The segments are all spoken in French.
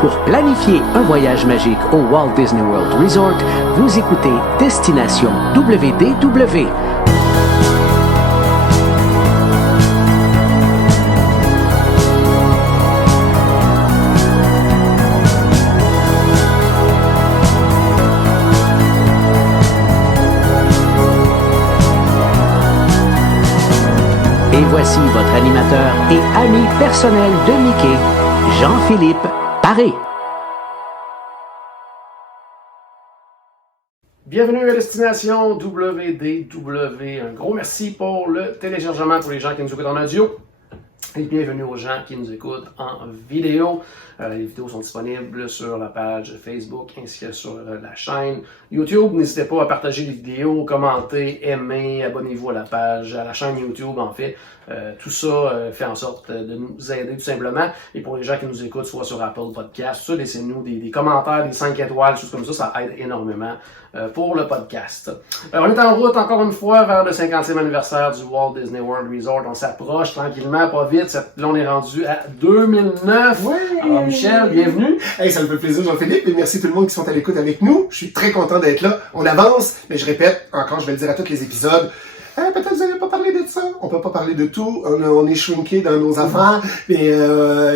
Pour planifier un voyage magique au Walt Disney World Resort, vous écoutez Destination WDW. Et voici votre animateur et ami personnel de Mickey, Jean-Philippe Paré. Bienvenue à Destination WDW. Un gros merci pour le téléchargement pour les gens qui nous écoutent en audio. Et bienvenue aux gens qui nous écoutent en vidéo. Les vidéos sont disponibles sur la page Facebook ainsi que sur la chaîne YouTube. N'hésitez pas à partager les vidéos, commenter, aimer, abonnez-vous à la page, à la chaîne YouTube en fait. Tout ça fait en sorte de nous aider tout simplement. Et pour les gens qui nous écoutent, soit sur Apple Podcast, tout ça, laissez-nous des commentaires, des 5 étoiles, choses comme ça aide énormément pour le podcast. On est en route encore une fois vers le 50e anniversaire du Walt Disney World Resort. On s'approche tranquillement, pas vite. Là, on est rendu à 2009. Ouais. Alors Michel, bienvenue. Hey, ça me fait plaisir, Jean-Philippe, et merci tout le monde qui sont à l'écoute avec nous. Je suis très content d'être là. On avance, mais je répète, encore, je vais le dire à tous les épisodes. Peut-être que vous n'avez pas parlé de ça. On peut pas parler de tout. On est shrinké dans nos affaires. Mais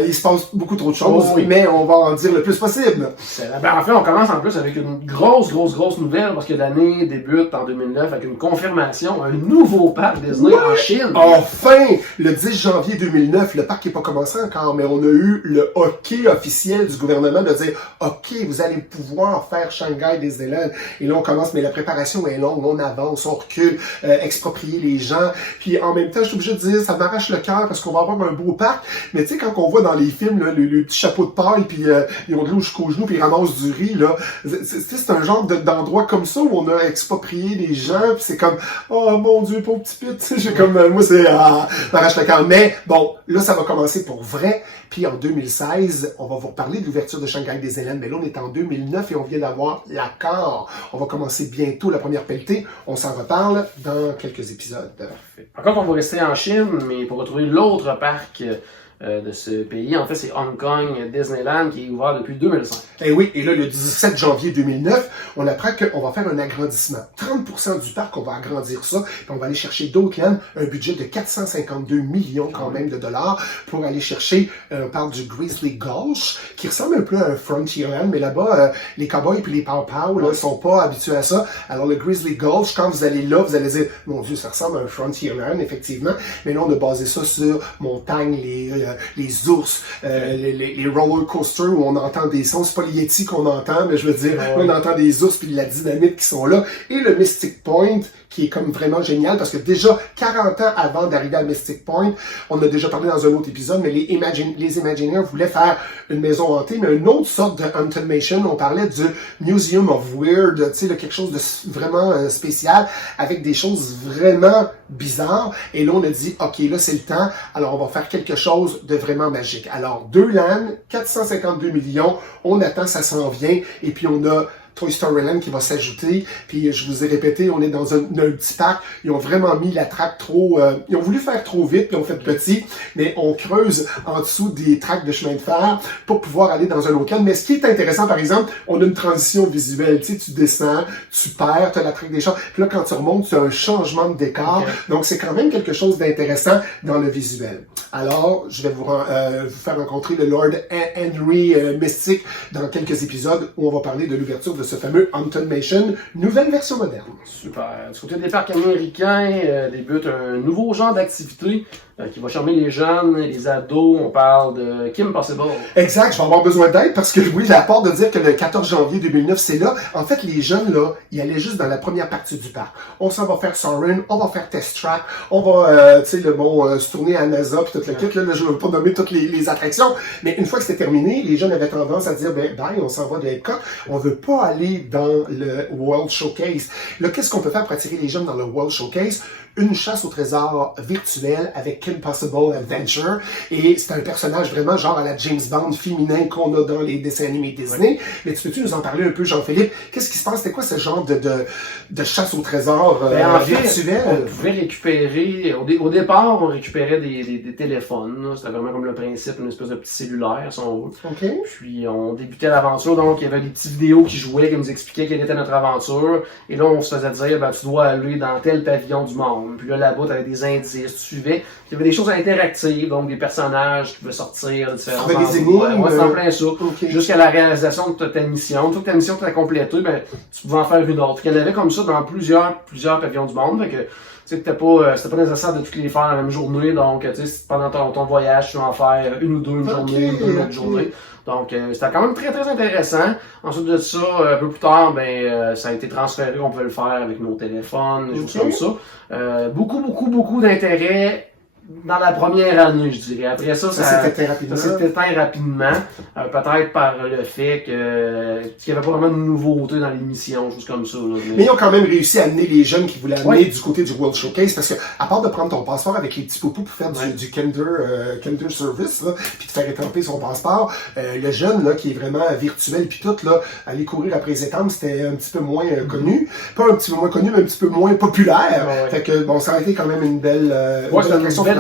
il se passe beaucoup trop de choses. Oh, oui. Mais on va en dire le plus possible. En fait, on commence en plus avec une grosse nouvelle parce que l'année débute en 2009 avec une confirmation, un nouveau parc Disney en Chine. Enfin! Le 10 janvier 2009, le parc n'est pas commencé encore, mais on a eu le OK officiel du gouvernement de dire OK, vous allez pouvoir faire Shanghai Disneyland. Et là, on commence, mais la préparation est longue. On avance, on recule, exproprier les gens, puis en même temps, je suis obligé de dire, ça m'arrache le cœur parce qu'on va avoir un beau parc, mais tu sais, quand on voit dans les films, là, le petit chapeau de paille, puis ils ont de l'eau jusqu'au genou, puis ils ramassent du riz, là, c'est un genre d'endroit comme ça où on a exproprié les gens, puis c'est comme, oh mon Dieu, pauvre petit pit, j'ai comme, moi c'est, ça m'arrache le cœur, mais bon, là, ça va commencer pour vrai, puis en 2016, on va vous reparler de l'ouverture de Shanghai Disneyland, mais là, on est en 2009 et on vient d'avoir l'accord. On va commencer bientôt la première pelletée. On s'en reparle dans quelques épisodes. Encore qu'on va rester en Chine, mais pour retrouver l'autre parc de ce pays, en fait, c'est Hong Kong Disneyland qui est ouvert depuis 2005. Et oui, et là, le 17 janvier 2009, on apprend qu'on va faire un agrandissement. 30% du parc, on va agrandir ça, puis on va aller chercher d'autres lands, un budget de 452 millions quand même de dollars pour aller chercher, on parle du Grizzly Gulch, qui ressemble un peu à un Frontierland, mais là-bas, les cowboys et les pow-pow, là, sont pas habitués à ça. Alors, le Grizzly Gulch, quand vous allez là, vous allez dire, mon Dieu, ça ressemble à un Frontierland, effectivement, mais là, on a basé ça sur montagne, les ours, les roller coasters où on entend des sons, c'est pas les Yeti qu'on entend, mais je veux dire, on entend des ours puis de la dynamite qui sont là, et le Mystic Point, qui est comme vraiment génial, parce que déjà, 40 ans avant d'arriver à Mystic Point, on a déjà parlé dans un autre épisode, mais les Imagineers voulaient faire une maison hantée, mais une autre sorte de Haunted Mansion, on parlait du Museum of Weird, tu sais, quelque chose de vraiment spécial, avec des choses vraiment bizarres, et là, on a dit, OK, là, c'est le temps, alors on va faire quelque chose de vraiment magique. Alors, 2 lands, 452 millions, on attend, ça s'en vient, et puis on a Toy Story Land qui va s'ajouter, puis je vous ai répété, on est dans un petit parc, ils ont vraiment mis la traque trop, ils ont voulu faire trop vite, puis on fait petit, mais on creuse en dessous des tracks de chemin de fer pour pouvoir aller dans un local. Mais ce qui est intéressant, par exemple, on a une transition visuelle, tu sais, tu descends, tu perds, tu as la traque des champs, puis là, quand tu remontes, tu as un changement de décor, donc c'est quand même quelque chose d'intéressant dans le visuel. Alors, je vais vous faire rencontrer le Lord Henry Mystic dans quelques épisodes où on va parler de l'ouverture de ce fameux Haunted Mansion, nouvelle version moderne. Super. Du côté des parcs américains, débute un nouveau genre d'activité qui va charmer les jeunes, les ados. On parle de Kim Possible. Exact, je vais avoir besoin d'aide parce que oui, à part de dire que le 14 janvier 2009, c'est là. En fait, les jeunes, là, ils allaient juste dans la première partie du parc. On s'en va faire Soarin', on va faire Test Track, on va, tu sais, le bon, se tourner à NASA puis tout le kit. Là, je ne vais pas nommer toutes les attractions, mais une fois que c'était terminé, les jeunes avaient tendance à dire, ben, on s'en va de Epcot. On veut pas aller dans le World Showcase. Là, qu'est-ce qu'on peut faire pour attirer les jeunes dans le World Showcase? Une chasse au trésor virtuelle avec Kim Possible Adventure. Et c'est un personnage vraiment genre à la James Bond féminin qu'on a dans les dessins animés Disney. Mais tu peux-tu nous en parler un peu, Jean-Philippe? Qu'est-ce qui se passe? C'était quoi ce genre de chasse au trésor en fait, virtuelle? on pouvait récupérer, au départ, on récupérait des téléphones. Là. C'était vraiment comme le principe, une espèce de petit cellulaire, si on veut. OK. Puis on débutait l'aventure, donc il y avait des petites vidéos qui jouaient, qui nous expliquaient quelle était notre aventure. Et là, on se faisait dire, ben, tu dois aller dans tel pavillon du monde. Puis là, là-bas, tu avais des indices, tu suivais. Puis il y avait des choses interactives, donc des personnages qui pouvaient sortir, différents des endroits. énigmes. Ouais, c'est en plein ça. Okay. Jusqu'à la réalisation de ta mission. Toute ta mission que tu as complétée, ben, tu pouvais en faire une autre. Il y en avait comme ça dans plusieurs pavillons du monde. Fait que, c'était pas nécessaire de toutes les faire la même journée. Donc, pendant ton voyage, tu vas en faire une ou deux une journée, une autre journée. Donc, c'était quand même très, très intéressant. Ensuite de ça, un peu plus tard, ça a été transféré. On pouvait le faire avec nos téléphones, des choses comme ça. Beaucoup d'intérêt dans la première année, je dirais. Après ça, ça s'est éteint rapidement. Peut-être par le fait qu'il n'y avait pas vraiment de nouveautés dans l'émission, choses comme ça. Là, mais ils ont quand même réussi à amener les jeunes qui voulaient amener du côté du World Showcase, parce que, à part de prendre ton passeport avec les petits poupous pour faire du Kinder Service, là, puis de faire étamper son passeport, le jeune, là, qui est vraiment virtuel, puis tout, là, aller courir après les étampes, c'était un petit peu moins connu. Pas un petit peu moins connu, mais un petit peu moins populaire. Fait que, bon, ça a été quand même une belle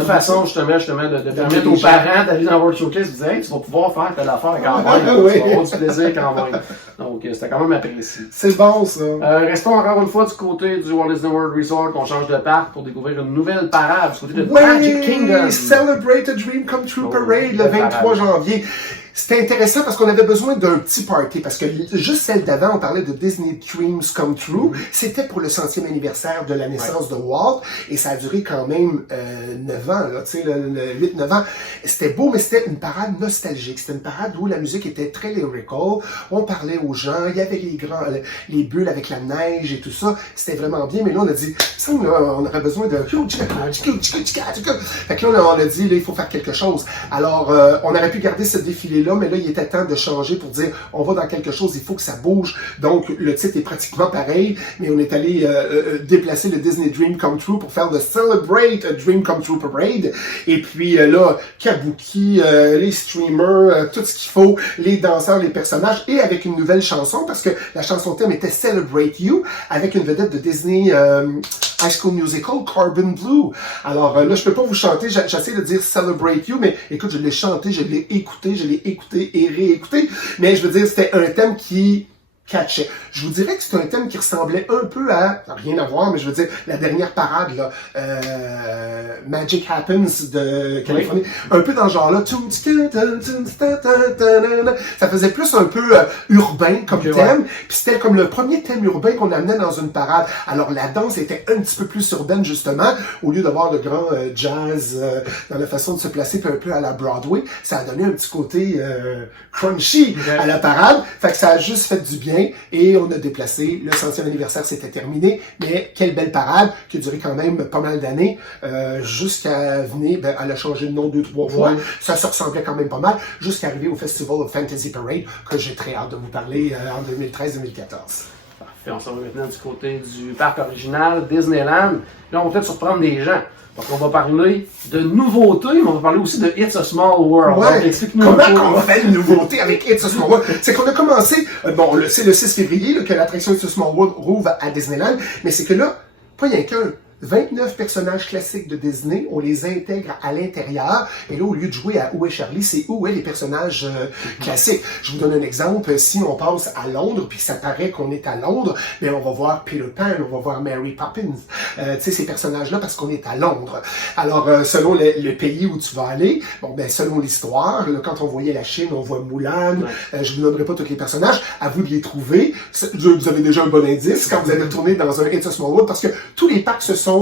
façon justement de permettre aux parents d'aller dans le World Showcase et de dire hey, tu vas pouvoir faire telle affaire quand même, tu vas avoir du plaisir quand même. Donc c'était quand même apprécié. C'est bon ça. Restons encore une fois du côté du Walt Disney World Resort, on change de parc pour découvrir une nouvelle parade du côté de Magic Kingdom. Celebrate a Dream Come True Parade le 23 janvier. C'était intéressant parce qu'on avait besoin d'un petit party, parce que juste celle d'avant, on parlait de Disney Dreams Come True. C'était pour le 100e anniversaire de la naissance de Walt, et ça a duré quand même 9 ans, là, tu sais, 8-9 ans. C'était beau, mais c'était une parade nostalgique. C'était une parade où la musique était très lyrical. On parlait aux gens, il y avait les bulles avec la neige et tout ça. C'était vraiment bien, mais là, on a dit, ça, on aurait besoin de... Fait que là, on a dit, là, il faut faire quelque chose. Alors, on aurait pu garder ce défilé là, mais là, il était temps de changer pour dire, on va dans quelque chose, il faut que ça bouge. Donc, le titre est pratiquement pareil, mais on est allé déplacer le Disney Dream Come True pour faire le Celebrate a Dream Come True Parade. Et puis là, Kabuki, les streamers, tout ce qu'il faut, les danseurs, les personnages, et avec une nouvelle chanson, parce que la chanson thème était Celebrate You, avec une vedette de Disney High School Musical, Carbon Blue. Alors là, je peux pas vous chanter, j'essaie de dire Celebrate You, mais écoute, je l'ai chanté, je l'ai écouté et réécouté, mais je veux dire, c'était un thème qui catchait. Je vous dirais que c'est un thème qui ressemblait un peu à, rien à voir, mais je veux dire, la dernière parade, là, Magic Happens de Californie, un peu dans ce genre-là, ça faisait plus un peu urbain comme thème, puis c'était comme le premier thème urbain qu'on amenait dans une parade. Alors la danse était un petit peu plus urbaine, justement, au lieu d'avoir le grand jazz dans la façon de se placer, puis un peu à la Broadway, ça a donné un petit côté crunchy à la parade, fait que ça a juste fait du bien, et on a déplacé, le 100e anniversaire c'était terminé, mais quelle belle parade qui a duré quand même pas mal d'années, jusqu'à venir, elle a changé de nom 2-3 fois, ça se ressemblait quand même pas mal, jusqu'à arriver au Festival of Fantasy Parade, que j'ai très hâte de vous parler en 2013-2014. Parfait, on s'en va maintenant du côté du parc original, Disneyland. Là, on va peut-être surprendre des gens. Donc, on va parler de nouveautés, mais on va parler aussi de It's a Small World. Ouais. Donc, comment on fait une nouveauté avec It's a Small World? C'est qu'on a commencé, c'est le 6 février là, que l'attraction It's a Small World rouvre à Disneyland, mais c'est que là, pas rien qu'un. 29 personnages classiques de Disney, on les intègre à l'intérieur, et là, au lieu de jouer à Où est Charlie, c'est Où est les personnages classiques. Je vous donne un exemple, si on passe à Londres, puis ça paraît qu'on est à Londres, bien, on va voir Peter Pan, on va voir Mary Poppins, tu sais, ces personnages-là, parce qu'on est à Londres. Alors, selon le pays où tu vas aller, bon, ben, selon l'histoire, quand on voyait la Chine, on voit Mulan, je vous nommerai pas tous les personnages, à vous de les trouver. Vous avez déjà un bon indice quand vous allez retourner dans un It's a Small World, parce que tous les parcs se sont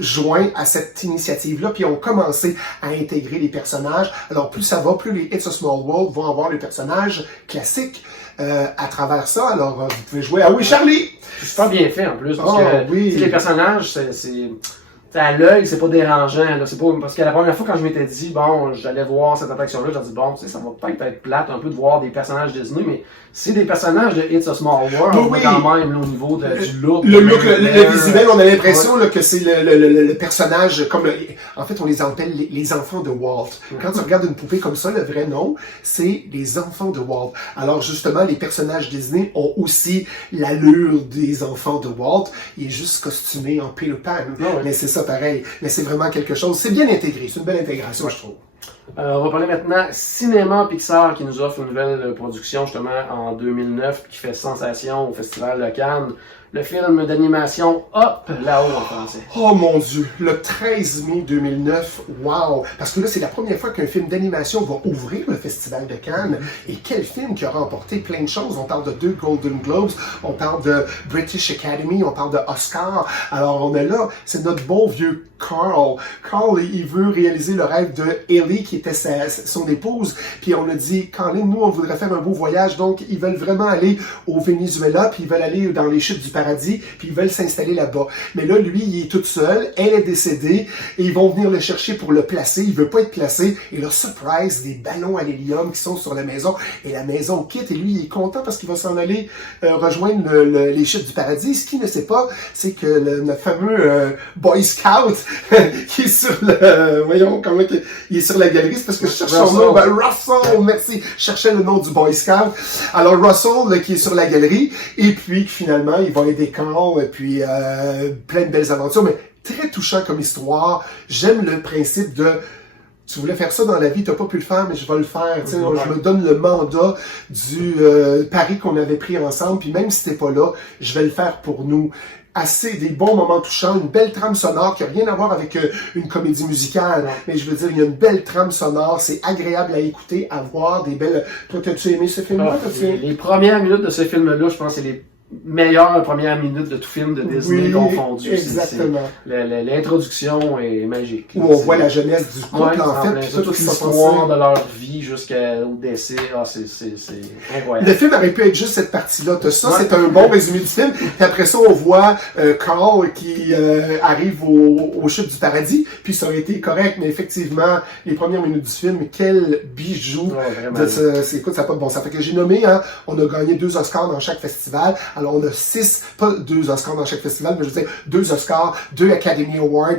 joints à cette initiative-là, puis ont commencé à intégrer les personnages. Alors, plus ça va, plus les It's a Small World vont avoir les personnages classiques à travers ça. Alors, vous pouvez jouer à Oui, Charlie! C'est super bien fait, en plus, parce que les personnages, c'est à l'œil, c'est pas dérangeant. Là. C'est pas, parce que la première fois, quand je m'étais dit, bon, j'allais voir cette attraction-là, j'ai dit, bon, tu sais, ça va peut-être être plate un peu de voir des personnages Disney, mais c'est des personnages de It's a Small World, oui. quand même, là, au niveau du look. Le look, le visuel, on a l'impression là, que c'est le personnage, comme en fait, on les appelle les enfants de Walt. Quand tu regardes une poupée comme ça, le vrai nom, c'est les enfants de Walt. Alors, justement, les personnages Disney ont aussi l'allure des enfants de Walt. Il est juste costumé en Peter Pan. Mais c'est ça pareil. Mais c'est vraiment quelque chose. C'est bien intégré. C'est une belle intégration, je trouve. On va parler maintenant Cinéma Pixar qui nous offre une nouvelle production justement en 2009 qui fait sensation au Festival de Cannes. Le film d'animation Hop là-haut en français. Oh mon Dieu, le 13 mai 2009, wow! Parce que là, c'est la première fois qu'un film d'animation va ouvrir le Festival de Cannes. Et quel film qui a remporté plein de choses. On parle de 2 Golden Globes, on parle de British Academy, on parle de Oscar. Alors on est là, c'est notre bon vieux Carl. Carl, il veut réaliser le rêve de Ellie, qui était son épouse. Puis on a dit, Colin, nous, on voudrait faire un beau voyage. Donc, ils veulent vraiment aller au Venezuela, puis ils veulent aller dans les chutes du paradis, puis ils veulent s'installer là-bas. Mais là, lui, il est tout seul, elle est décédée, et ils vont venir le chercher pour le placer. Il veut pas être placé. Et là, surprise, des ballons à l'hélium qui sont sur la maison. Et la maison quitte, et lui, il est content parce qu'il va s'en aller rejoindre les chutes du paradis. Ce qu'il ne sait pas, c'est que notre fameux Boy Scout, qui est sur le... voyons, comment il est sur la galerie, c'est parce que je cherche son nom. Russell, merci. Je cherchais le nom du Boy Scout. Alors, Russell, qui est sur la galerie, et puis finalement, il va aider Carl, et puis plein de belles aventures, mais très touchant comme histoire. J'aime le principe de... Tu voulais faire ça dans la vie, t'as pas pu le faire, mais je vais le faire. Je me donne le mandat du pari qu'on avait pris ensemble, puis même si t'es pas là, je vais le faire pour nous. Assez des bons moments touchants, une belle trame sonore qui n'a rien à voir avec une comédie musicale, mais je veux dire, il y a une belle trame sonore, c'est agréable à écouter, à voir, des belles... Toi, t'as-tu aimé ce film-là? Les premières minutes de ce film-là, je pense que c'est les meilleure première minute de tout film de Disney confondu. Exactement. L'introduction est magique. Où on voit la jeunesse du couple, en fait, puis toute l'histoire de leur vie jusqu'au décès. Ah, c'est incroyable. Le film aurait pu être juste cette partie-là. Ça, c'est un bon résumé du film. Puis après ça, on voit Carl qui arrive aux chutes du paradis, puis ça aurait été correct, mais effectivement, les premières minutes du film, quel bijou. Écoute, ça n'a pas de bon sens. Fait que j'ai nommé, on a gagné 2 Oscars dans chaque festival. Alors, on a 6, pas 2 Oscars dans chaque festival, mais je veux dire 2 Oscars, 2 Academy Awards,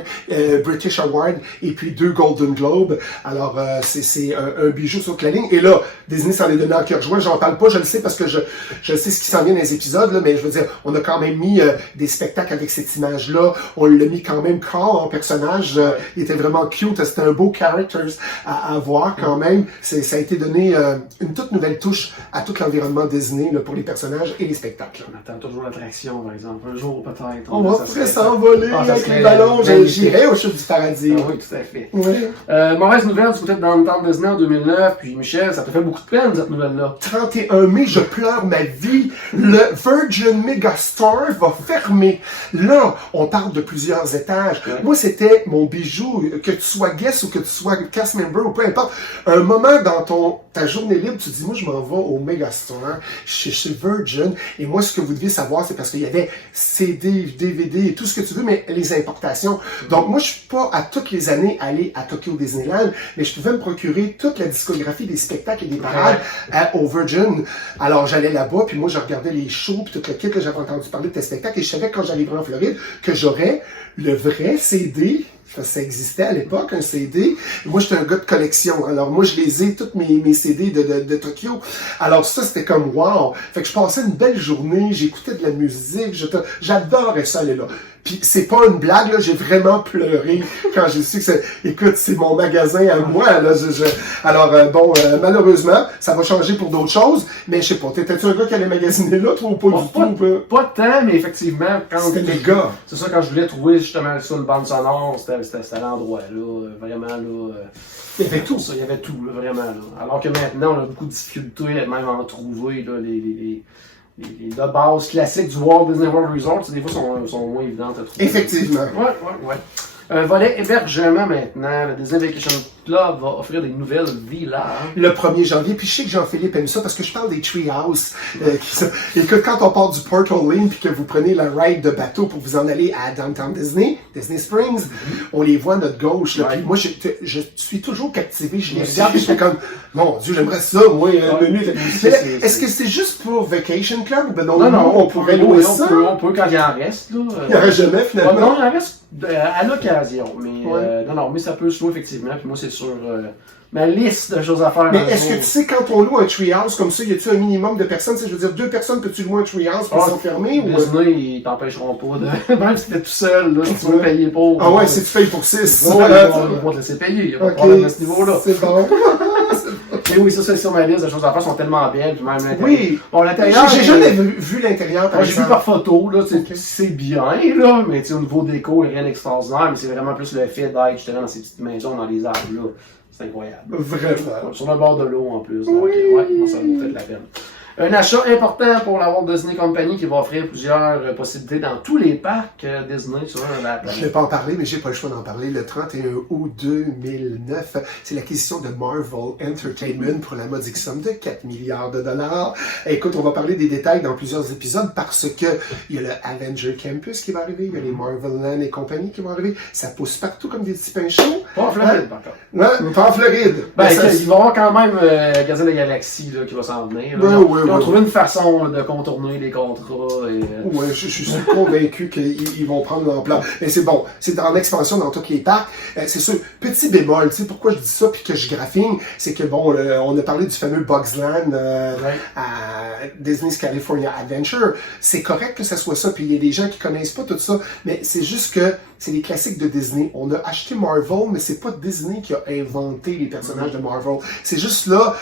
British Awards, et puis 2 Golden Globes. Alors, c'est un bijou sur toute la ligne. Et là, Disney s'en est donné à cœur joie. J'en parle pas, je le sais, parce que je sais ce qui s'en vient dans les épisodes, là, mais je veux dire, on a quand même mis des spectacles avec cette image-là. On l'a mis quand même Carl en personnage. Il était vraiment cute. C'était un beau character à voir quand même. Ça a été donné une toute nouvelle touche à tout l'environnement Disney là, pour les personnages et les spectacles. On attend toujours l'attraction, par exemple. Un jour, peut-être. On va s'envoler avec les ballons. J'irai aux chutes du paradis. Ah oui, tout à fait. Oui. Mauvaise nouvelle du côté de Downtown Disney en 2009. Puis, Michel, ça te fait beaucoup de peine, cette nouvelle-là. 31 mai, je pleure ma vie. Le Virgin Megastore va fermer. Là, on parle de plusieurs étages. Ouais. Moi, c'était mon bijou. Que tu sois guest ou que tu sois cast member ou peu importe. Un moment dans ta journée libre, tu te dis, moi, je m'en vais au Megastore chez Virgin. Et moi, ce que vous devez savoir, c'est parce qu'il y avait CD, DVD et tout ce que tu veux, mais les importations. Donc, moi, je suis pas à toutes les années allé à Tokyo Disneyland, mais je pouvais me procurer toute la discographie des spectacles et des parades au Virgin. Alors, j'allais là-bas, puis moi, je regardais les shows, puis tout le kit, j'avais entendu parler de tes spectacles, et je savais que quand j'arriverais en Floride, que j'aurais le vrai CD. Ça existait à l'époque, un CD. Moi, j'étais un gars de collection. Alors, moi, je les ai, toutes mes CD de Tokyo. Alors, ça, c'était comme wow. Fait que je passais une belle journée, j'écoutais de la musique, j'adorais ça, aller là. Puis, c'est pas une blague, là, j'ai vraiment pleuré quand j'ai su que écoute, c'est mon magasin à moi, là. Alors, malheureusement, ça va changer pour d'autres choses, mais je sais pas, t'étais-tu un gars qui allait magasiner là, toi, ou pas du tout? Pas tant, mais effectivement, c'était les gars. C'est ça, quand je voulais trouver justement ça, une bande sonore, c'était l'endroit, là, vraiment, là. Il y avait tout. Ça, il y avait tout, là, vraiment, là. Alors que maintenant, on a beaucoup de difficultés même à en trouver, là, les de base classiques du Walt Disney World Resort, des fois, sont moins évidentes à trouver. Effectivement. Ouais. Volet hébergement maintenant, le Disney Vacation Club va offrir des nouvelles villas. Le 1er janvier, puis je sais que Jean-Philippe aime ça parce que je parle des Treehouse. Et que quand on part du Portal Lane puis que vous prenez la ride de bateau pour vous en aller à Downtown Disney Springs, on les voit à notre gauche. Là, puis moi, je suis toujours captivé. Je les regarde et je fais comme, mon Dieu, j'aimerais ça, moi, une minute. Est-ce que c'est juste pour Vacation Club? Ben non, on pourrait louer ça. On peut quand il en reste. Là, il n'y en reste jamais, finalement. Non, il en reste à l'occasion. Mais mais ça peut se louer, effectivement. Puis moi, c'est sur ma liste de choses à faire. Mais est-ce que tu sais, quand on loue un treehouse comme ça, y a-tu un minimum de personnes? Je veux dire, 2 personnes, peux-tu louer un treehouse pour sont fermés? Disney, ils t'empêcheront pas de. Même si t'es tout seul, là, si tu veux payer pour. Ah ouais, si tu payes pour 6. Ouais, ils vont te laisser payer. Il n'y a pas de problème à ce niveau-là. C'est bon. Mais oui, ça, c'est sur ma liste de choses à faire, sont tellement belles. Puis même l'intérieur. Oui. Bon, l'intérieur. J'ai jamais vu l'intérieur. J'ai vu par photo, là, c'est bien, là, mais au niveau déco, il n'y a rien d'extraordinaire, mais c'est vraiment plus le fait d'être justement dans ces petites maisons, dans les arbres, là. C'est incroyable. Vraiment. Sur le bord de l'eau, en plus. Donc, ouais, ça vaut peut-être la peine. Un achat important pour la Walt Disney Company qui va offrir plusieurs possibilités dans tous les parcs Disney sur la planète. Je ne vais pas en parler, mais j'ai pas le choix d'en parler. Le 31 août 2009, c'est l'acquisition de Marvel Entertainment pour la modique somme de 4 milliards de dollars. Écoute, on va parler des détails dans plusieurs épisodes parce que il y a le Avenger Campus qui va arriver, il y a les Marvel Land et compagnie qui vont arriver. Ça pousse partout comme des petits pains chauds. Pas en Floride, par contre. Ouais, pas en Floride. Ben, il va y avoir quand même Gazelle de la Galaxie là, qui va s'en venir. Ils ont trouvé une façon de contourner les contrats. Ouais, je suis convaincu qu'ils vont prendre l'ampleur. Mais c'est bon, c'est dans l'expansion dans tous les parcs. C'est sûr, petit bémol, tu sais, pourquoi je dis ça puis que je graphine, c'est que bon, on a parlé du fameux Bugs Land à Disney's California Adventure. C'est correct que ça soit ça, puis il y a des gens qui connaissent pas tout ça, mais c'est juste que c'est des classiques de Disney. On a acheté Marvel, mais c'est pas Disney qui a inventé les personnages de Marvel. C'est juste là,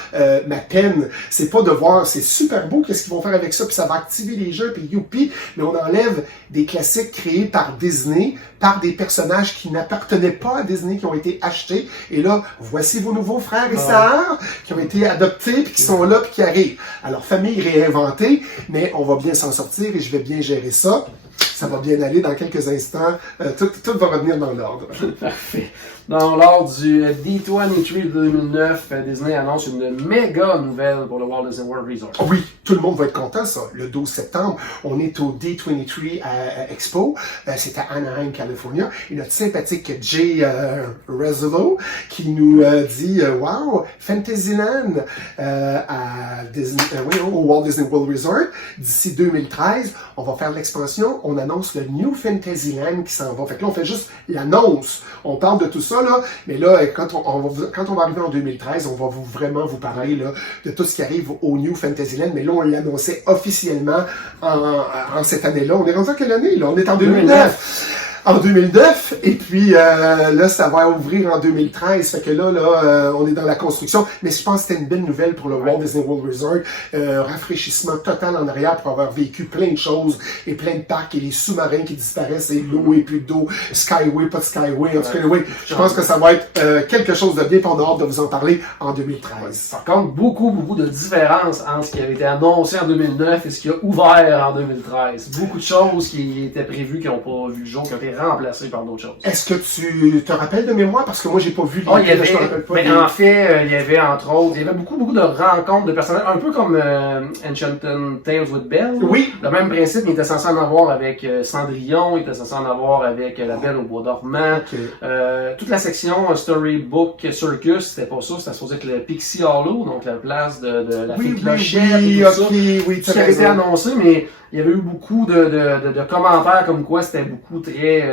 ma peine, c'est pas de voir, c'est super beau qu'est-ce qu'ils vont faire avec ça, puis ça va activer les jeux, puis youpi, mais on enlève des classiques créés par Disney, par des personnages qui n'appartenaient pas à Disney, qui ont été achetés, et là, voici vos nouveaux frères et sœurs, qui ont été adoptés, puis qui sont là, puis qui arrivent. Alors, famille réinventée, mais on va bien s'en sortir, et je vais bien gérer ça. Ça va bien aller dans quelques instants. Tout va revenir dans l'ordre. Parfait. Lors du D23 2009, Disney annonce une méga nouvelle pour le Walt Disney World Resort. Oui, tout le monde va être content, ça. Le 12 septembre, on est au D23 Expo. C'est à Anaheim, California. Et notre sympathique Jay Rezolo qui nous dit wow, Fantasyland à Disney, au Walt Disney World Resort. D'ici 2013, on va faire l'expansion. On annonce le New Fantasyland qui s'en va. Fait que là, on fait juste l'annonce. On parle de tout ça, là, mais là, quand on va arriver en 2013, on va vraiment vous parler là, de tout ce qui arrive au New Fantasyland, mais là, on l'annonçait officiellement en cette année-là. On est rendu à quelle année, là? On est en 2009! En 2009, et puis là, ça va ouvrir en 2013, fait que là, on est dans la construction, mais je pense que c'était une belle nouvelle pour le Walt Disney World Resort, rafraîchissement total en arrière pour avoir vécu plein de choses, et plein de parcs, et les sous-marins qui disparaissent, et l'eau et plus d'eau, Skyway, pas de Skyway, en tout cas, oui, je pense que ça va être quelque chose de bien, pour on a hâte de vous en parler en 2013. Par contre, beaucoup de différences entre ce qui avait été annoncé en 2009 et ce qui a ouvert en 2013. Beaucoup de choses qui étaient prévues, qui n'ont pas vu le jour, qui ont été remplacé par d'autres choses. Est-ce que tu te rappelles de mémoire? Parce que moi, j'ai pas vu je te rappelle pas. Mais en fait, il y avait entre autres, il y avait beaucoup de rencontres de personnages, un peu comme Enchanted Tales with Belle. Oui. Le même principe, il était censé en avoir avec Cendrillon, il était censé en avoir avec La Belle au Bois dormant. Okay. Toute la section Storybook Circus, c'était pas ça, c'était supposé être le Pixie Hollow, donc la place de la fée Clochette. Oui, tout ça avait été annoncé, mais il y avait eu beaucoup de commentaires comme quoi c'était beaucoup très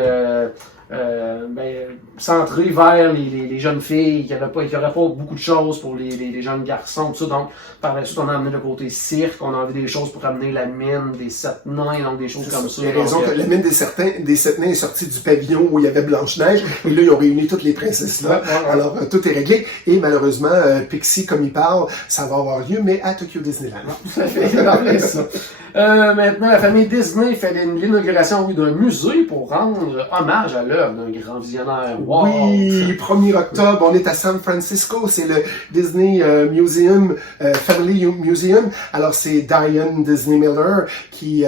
centré vers les jeunes filles, qu'il n'y aurait pas beaucoup de choses pour les jeunes garçons, tout ça. Donc, par la suite, on a amené le côté cirque, on a enlevé des choses pour amener la mine des 7 nains, donc des choses comme ça. Il y a raison que la mine des 7 nains est sortie du pavillon où il y avait Blanche-Neige, et là, ils ont réuni toutes les princesses là. Alors, tout est réglé, et malheureusement, Pixie, comme il parle, ça va avoir lieu, mais à Tokyo Disneyland. Tout à fait, ça. Maintenant, la famille Disney fait l'inauguration d'un musée pour rendre hommage à l'œuvre l'œuvre d'un grand visionnaire. Wow. Oui, 1er octobre, on est à San Francisco, c'est le Disney Museum, Family Museum. Alors c'est Diane Disney Miller qui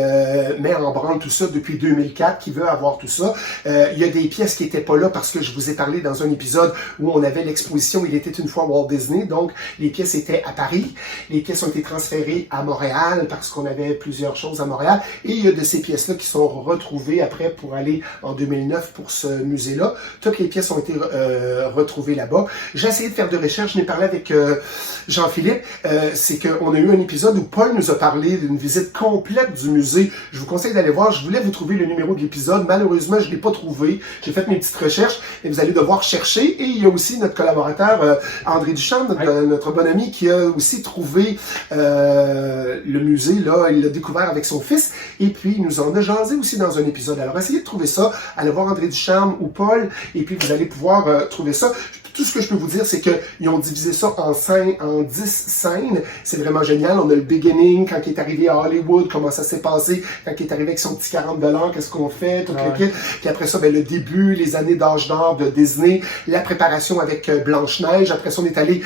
met en branle tout ça depuis 2004, qui veut avoir tout ça. Il y a des pièces qui étaient pas là parce que je vous ai parlé dans un épisode où on avait l'exposition Il était une fois Walt Disney, donc les pièces étaient à Paris. Les pièces ont été transférées à Montréal parce qu'on avait plusieurs choses à Montréal. Et il y a de ces pièces-là qui sont retrouvées après pour aller en 2009 pour ce musée-là. Toutes les pièces ont été retrouvées là-bas. J'ai essayé de faire de recherche. Je n'ai parlé avec Jean-Philippe. C'est qu'on a eu un épisode où Paul nous a parlé d'une visite complète du musée. Je vous conseille d'aller voir. Je voulais vous trouver le numéro de l'épisode. Malheureusement, je ne l'ai pas trouvé. J'ai fait mes petites recherches et vous allez devoir chercher. Et il y a aussi notre collaborateur André Duchamp, notre bon ami, qui a aussi trouvé le musée. Là, il l'a découvert avec son fils. Et puis, il nous en a jasé aussi dans un épisode. Alors, essayez de trouver ça. Allez voir André Duchamp ou Paul. Et puis, vous allez pouvoir trouver ça. Tout ce que je peux vous dire, c'est qu'ils ont divisé ça en 10 scènes. C'est vraiment génial. On a le beginning, quand il est arrivé à Hollywood, comment ça s'est passé, quand il est arrivé avec son petit 40$, qu'est-ce qu'on fait, tout le kit. Puis après ça, le début, les années d'âge d'or de Disney, la préparation avec Blanche-Neige. Après ça, on est allé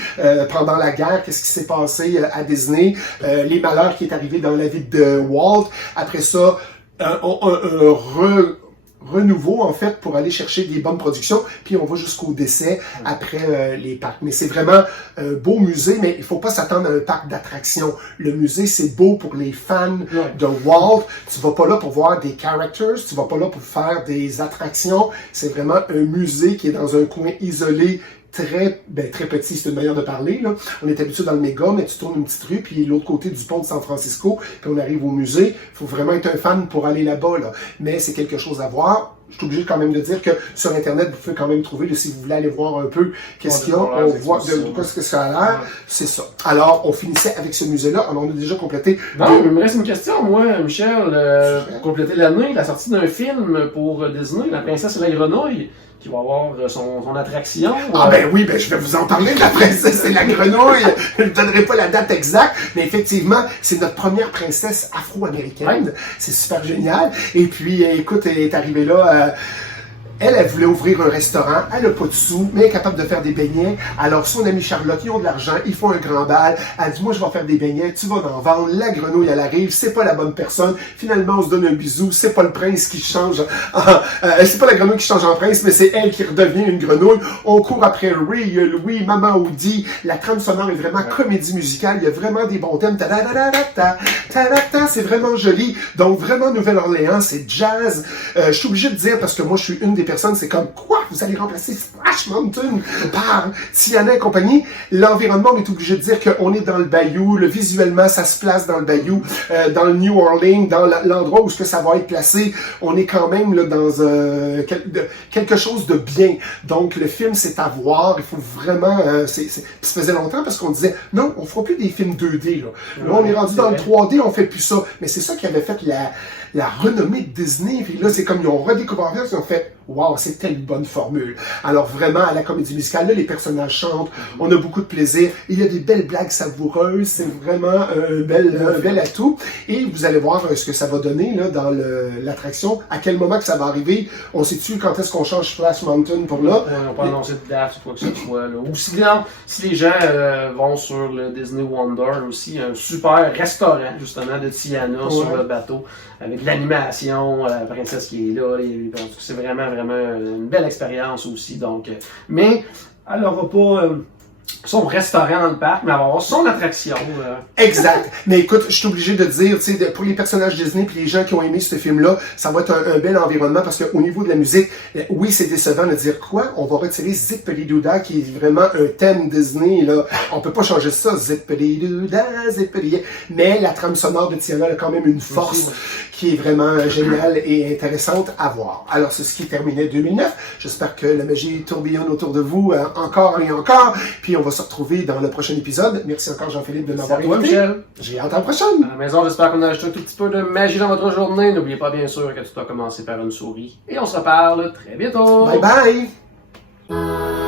pendant la guerre, qu'est-ce qui s'est passé à Disney, les malheurs qui est arrivé dans la vie de Walt. Après ça, renouveau, en fait, pour aller chercher des bonnes productions, puis on va jusqu'au décès après les parcs. Mais c'est vraiment un beau musée, mais il faut pas s'attendre à un parc d'attractions. Le musée, c'est beau pour les fans de Walt. Tu vas pas là pour voir des characters, tu vas pas là pour faire des attractions. C'est vraiment un musée qui est dans un coin isolé, très petit, c'est une manière de parler, là. On est habitué dans le méga, mais tu tournes une petite rue, puis l'autre côté du pont de San Francisco, puis on arrive au musée. Il faut vraiment être un fan pour aller là-bas, là. Mais c'est quelque chose à voir. Je suis obligé quand même de dire que sur Internet, vous pouvez quand même trouver, là, si vous voulez aller voir un peu qu'est-ce qu'il y a, on voit de quoi que ça a l'air. C'est ça. Alors, on finissait avec ce musée-là. Alors, on a déjà complété. Non, il me reste une question, moi, Michel. Pour compléter l'année, la sortie d'un film pour Disney, La Princesse et la Grenouille, qui va avoir son attraction. Ah ben oui, je vais vous en parler de La Princesse et la Grenouille. Je ne donnerai pas la date exacte, mais effectivement, c'est notre première princesse afro-américaine. C'est super génial. Et puis, écoute, elle est arrivée là... Elle voulait ouvrir un restaurant, elle n'a pas de sous, mais elle est capable de faire des beignets. Alors, son amie Charlotte, ils ont de l'argent, ils font un grand bal. Elle dit, moi, je vais faire des beignets, tu vas en vendre. La grenouille, elle arrive, c'est pas la bonne personne. Finalement, on se donne un bisou, c'est pas le prince qui change. C'est pas la grenouille qui change en prince, mais c'est elle qui redevient une grenouille. On court après Louis, Maman Woody. La trame sonore est vraiment comédie musicale. Il y a vraiment des bons thèmes. C'est vraiment joli. Donc, vraiment, Nouvelle-Orléans, c'est jazz. Je suis obligé de dire, parce que moi, je suis une des personnes, c'est comme quoi vous allez remplacer Splash Mountain par Tiana et compagnie. L'environnement, on est obligé de dire qu'on est dans le bayou, visuellement ça se place dans le bayou, dans le New Orleans, dans l'endroit où ce que ça va être placé, on est quand même là, dans quelque chose de bien. Donc le film c'est à voir, il faut vraiment, ça faisait longtemps parce qu'on disait non, on fera plus des films 2D là. Là on est rendu dans le 3D, on fait plus ça. Mais c'est ça qui avait fait la renommée de Disney. Puis là, c'est comme ils ont redécouvert ça, ils ont fait « Wow, c'était une bonne formule ». Alors vraiment, à la comédie musicale, là, les personnages chantent, on a beaucoup de plaisir. Il y a des belles blagues savoureuses, c'est vraiment un bel atout. Et vous allez voir ce que ça va donner là, dans l'attraction. À quel moment que ça va arriver? On sait-tu quand est-ce qu'on change Splash Mountain pour là? On peut annoncer de date ou quoi que ce soit. Là. Ou si les gens vont sur le Disney Wonder aussi, un super restaurant justement de Tiana sur le bateau, avec de l'animation, la princesse qui est là, c'est vraiment une belle expérience aussi. Donc, mais elle n'aura pas son restaurant dans le parc, mais elle va avoir son attraction. Exact. Mais écoute, je suis obligé de dire, tu sais, pour les personnages Disney puis les gens qui ont aimé ce film-là, ça va être un bel environnement parce qu'au niveau de la musique, oui, c'est décevant de dire quoi. On va retirer Zippity-Doo-Dah qui est vraiment un thème Disney, là. On peut pas changer ça, Zippity-Doo-Dah, Zippity. Mais la trame sonore de Tiana a quand même une force qui est vraiment géniale et intéressante à voir. Alors, c'est ce qui terminait 2009. J'espère que la magie tourbillonne autour de vous encore et encore. Puis on va se retrouver dans le prochain épisode. Merci encore Jean-Philippe de m'avoir invité. Michel. J'ai hâte à la prochaine. À la maison, j'espère qu'on a ajouté un tout petit peu de magie dans votre journée. N'oubliez pas bien sûr que tu dois commencer par une souris. Et on se reparle très bientôt. Bye bye.